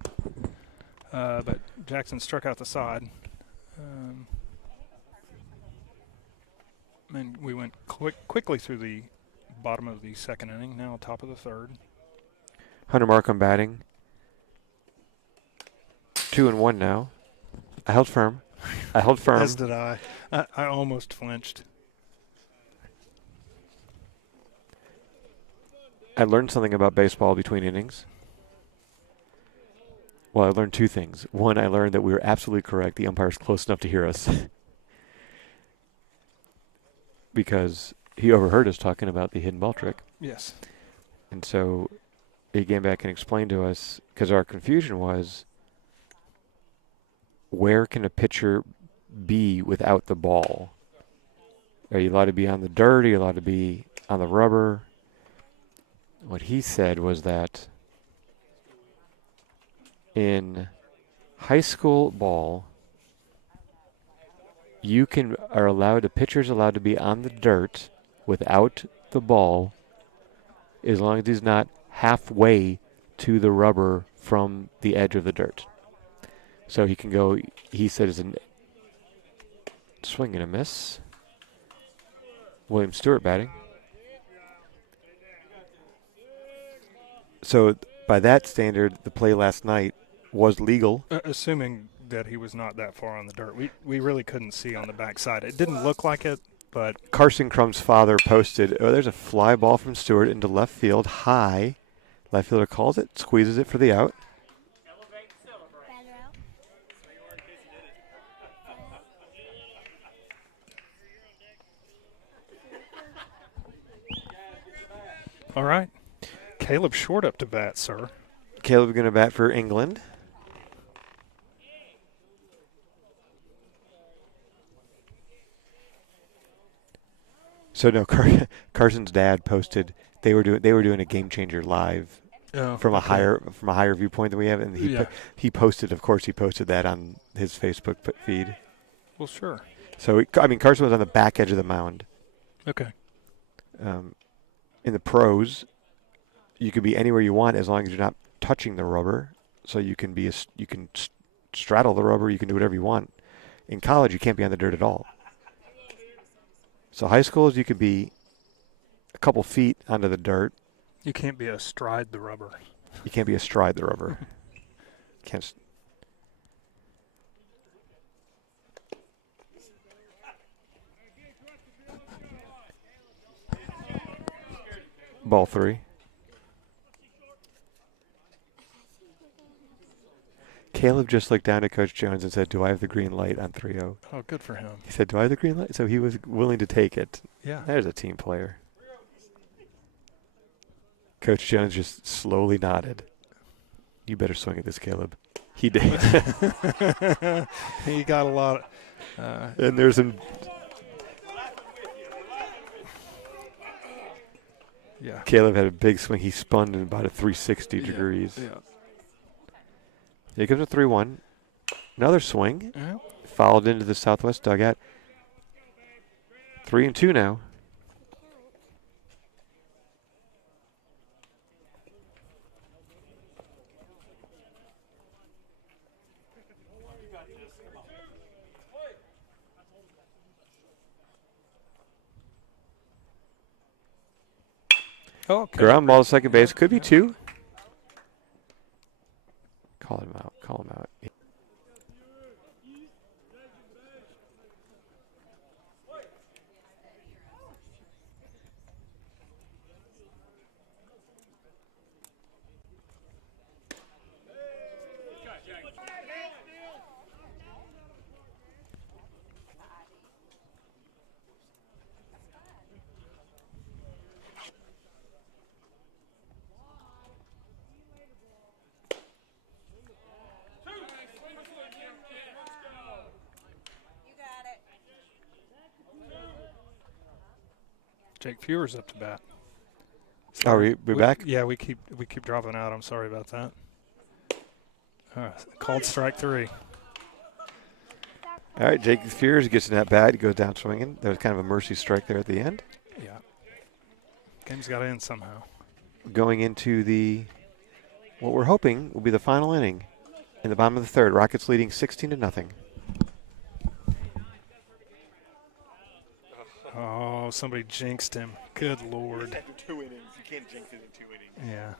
But Jackson struck out the side. And we went quickly through the bottom of the second inning, now top of the third. Hunter Markham batting. 2-1 now. I held firm. As did I. I almost flinched. I learned something about baseball between innings. Well, I learned two things. One, I learned that we were absolutely correct. The umpire's close enough to hear us. Because he overheard us talking about the hidden ball trick. Yes. And so he came back and explained to us, because our confusion was, where can a pitcher be without the ball? Are you allowed to be on the dirt? Are you allowed to be on the rubber? What he said was that in high school ball, a pitcher's allowed to be on the dirt without the ball as long as he's not halfway to the rubber from the edge of the dirt. So he can go, he said, is a swing and a miss. William Stewart batting. So by that standard, the play last night was legal. Assuming that he was not that far on the dirt. We really couldn't see on the backside. It didn't look like it, but Carson Crumb's father posted, there's a fly ball from Stewart into left field, high. Left fielder calls it, squeezes it for the out. Batter out. all right. Caleb Short up to bat, sir. Caleb going to bat for England. So no, Carson's dad posted they were doing a Game Changer live from a higher viewpoint than we have, and he posted that on his Facebook feed. Well, sure. So Carson was on the back edge of the mound. Okay. In the pros, you could be anywhere you want as long as you're not touching the rubber. So you can straddle the rubber. You can do whatever you want. In college, you can't be on the dirt at all. So high schools, you could be a couple feet onto the dirt. You can't be astride the rubber. You can't be astride the rubber. Can't. Ball 3. Caleb just looked down at Coach Jones and said, "Do I have the green light on 3-0?" Oh, good for him. He said, "Do I have the green light?" So he was willing to take it. Yeah. There's a team player. Coach Jones just slowly nodded. "You better swing at this, Caleb." He did. He got a lot. And there's some. Yeah. Caleb had a big swing. He spun in about a 360 degrees. Yeah. Here comes a 3-1. Another swing. Yeah. Fouled into the Southwest dugout. 3-2 now. Oh, okay. Ground ball to second base. Could be 2. Call him out. Call him out. Jake Feuer's up to bat. Are we back? Yeah, we keep dropping out. I'm sorry about that. Called strike 3. All right, Jake Fears gets in that bat. He goes down swinging. There was kind of a mercy strike there at the end. Yeah. Game's got to end somehow. Going into what we're hoping will be the final inning. In the bottom of the third, Rockets leading 16-0. Oh, somebody jinxed him. Good Lord. After 2 innings, you can't jinx it in 2 innings. Yeah.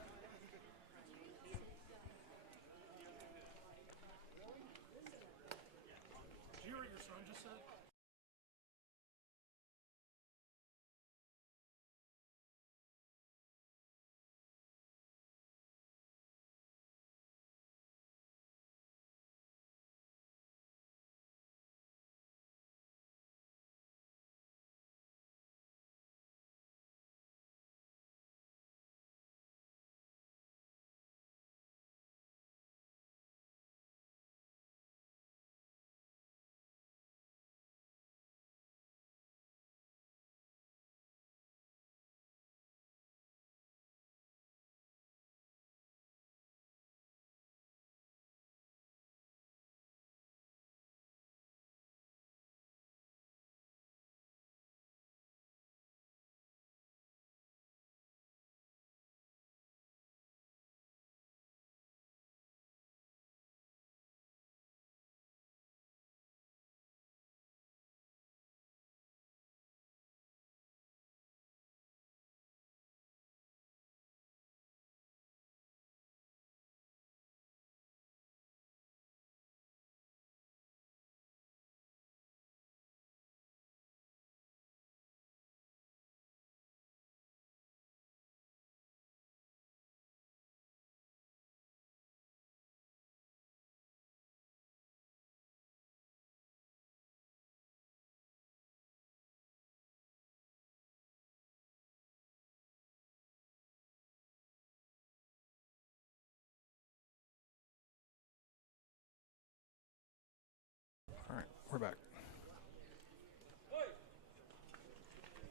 All right, we're back.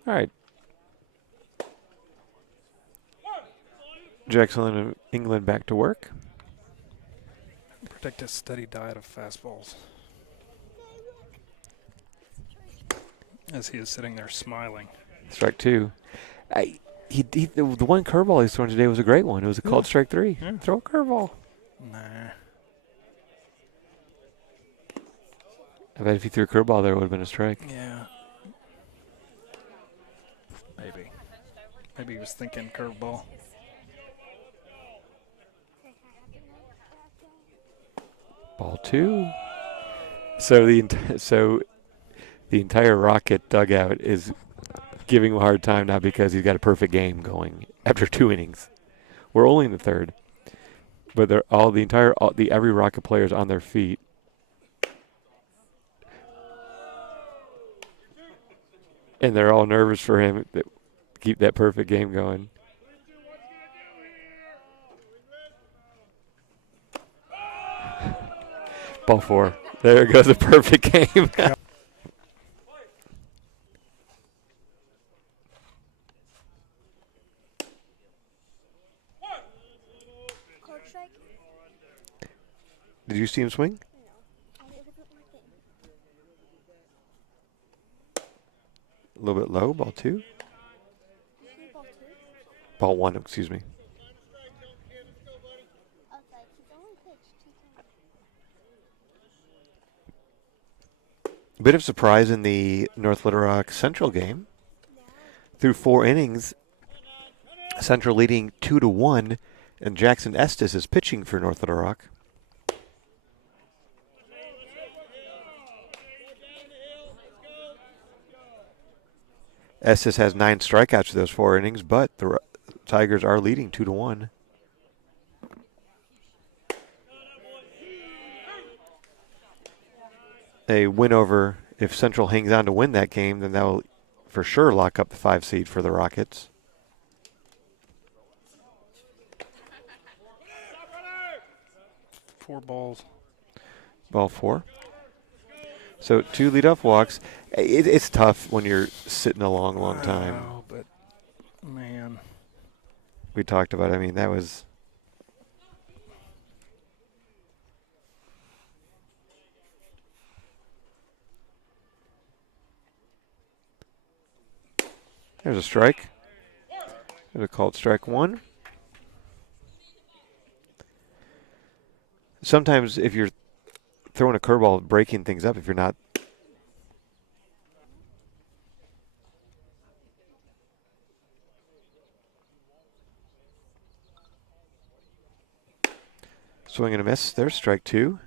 All right. Jackson and England back to work. Predict a steady diet of fastballs. As he is sitting there smiling. Strike 2. The one curveball he's thrown today was a great one. It was a called strike 3. Yeah. Throw a curveball. Nah. I bet if he threw a curveball there, it would have been a strike. Yeah. Maybe. Maybe he was thinking curveball. Ball 2. So the entire Rocket dugout is giving him a hard time now because he's got a perfect game going after 2 innings. We're only in the third, but they're every Rocket player's on their feet. And they're all nervous for him to keep that perfect game going. Ball 4. There goes a perfect game. Cold strike? Did you see him swing? No. It wasn't working. A little bit low. Ball 2. You see ball 2? Ball 1, excuse me. Outside. He's only pitched 2 times. A bit of surprise in the North Little Rock Central game. Through 4 innings, Central leading 2-1, and Jackson Estes is pitching for North Little Rock. Estes has 9 strikeouts for those 4 innings, but the Tigers are leading 2-1. A win over, if Central hangs on to win that game, then that will for sure lock up the 5 seed for the Rockets. Four balls. Ball 4. So 2 leadoff walks. It's tough when you're sitting a long, long time. Oh, but man, We talked about it. I mean, that was. There's a strike. There's a called strike 1. Sometimes if you're throwing a curveball, breaking things up, if you're not. Swing and a miss. There's strike 2.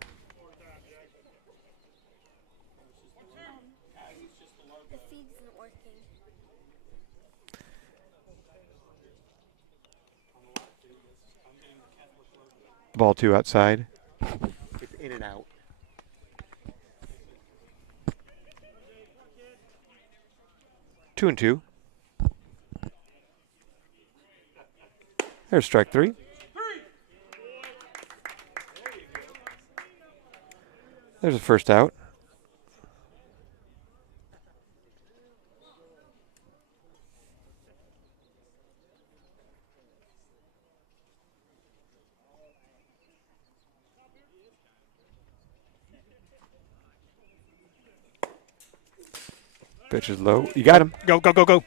The feed isn't working. Ball 2 outside. It's in and out. Two and 2. There's strike 3. There's a first out. Pitch is low. You got him. go, go, go, go. Oh,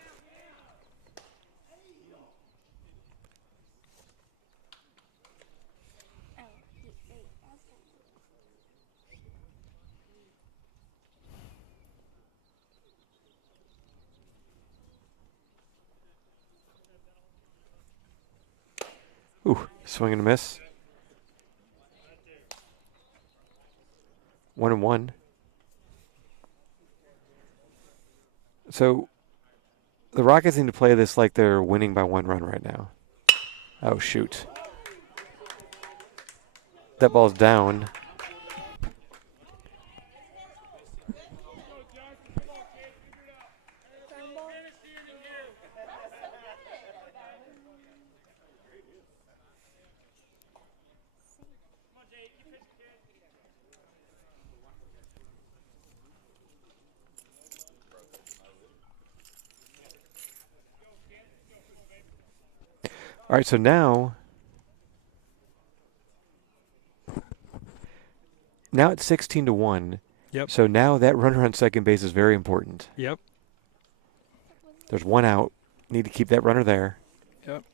wait. Ooh, swing and a miss. 1-1. So the Rockets need to play this like they're winning by 1 run right now. Oh, shoot. That ball's down. Ground ball? All right, so now it's 16-1. Yep. So now that runner on second base is very important. Yep. There's 1 out. Need to keep that runner there. Yep.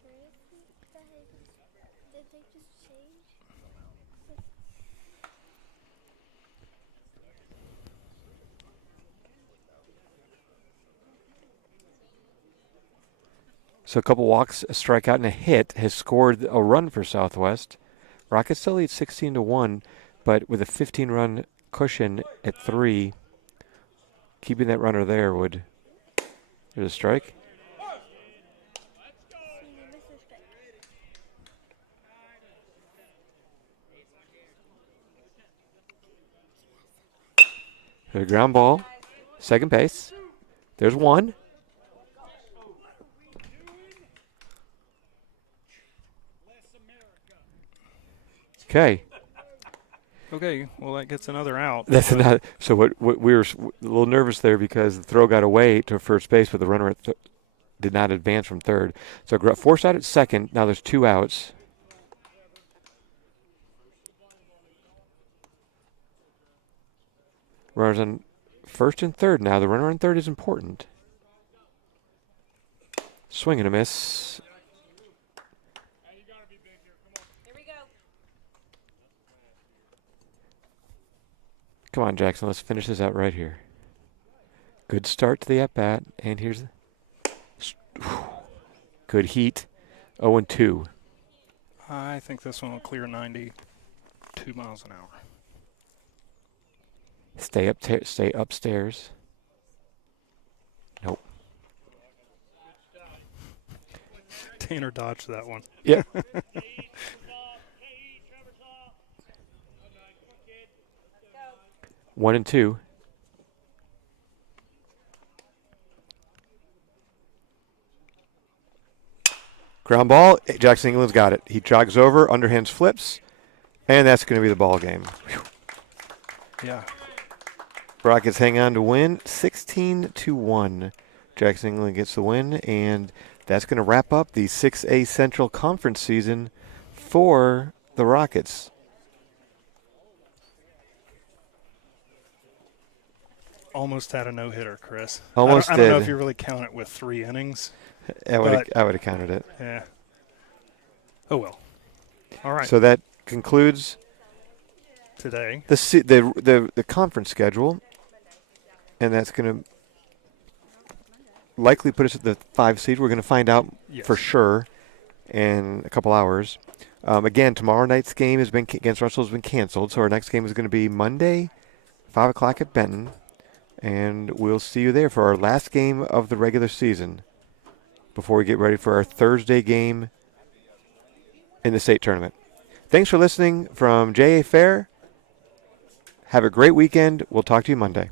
Did they just change? So a couple walks, a strikeout, and a hit has scored a run for Southwest. Rockets still lead 16-1, but with a 15-run cushion at 3, keeping that runner there would. There's a strike. Swing and miss There's a ground ball. Second base. There's one. Okay. Okay, well that gets another out. That's not. So what we were a little nervous there because the throw got away to first base, but the runner did not advance from third. So forced out at second. Now there's 2 outs. Runners on first and third now. The runner on third is important. Swing and a miss. Here we go. Come on, Jackson. Let's finish this out right here. Good start to the at-bat. And here's good heat. 0-2. I think this one will clear 92 miles an hour. Stay upstairs. Nope. Tanner dodged that one. Yep. 1-2. Ground ball. Jackson England's got it. He jogs over, underhands flips, and that's going to be the ball game. Whew. Yeah. Rockets hang on to win 16-1. Jackson England gets the win, and that's going to wrap up the 6A Central Conference season for the Rockets. Almost had a no-hitter, Chris. Almost I don't know did. if you really count it with 3 innings. I would have counted it. Yeah. Oh, well. All right. So that concludes Today. the conference schedule, and that's going to likely put us at the 5 seed. We're going to find out Yes. for sure in a couple hours. Again, tomorrow night's game has been against Russell has been canceled, so our next game is going to be Monday, 5 o'clock at Benton, and we'll see you there for our last game of the regular season before we get ready for our Thursday game in the state tournament. Thanks for listening from JA Fair. Have a great weekend. We'll talk to you Monday.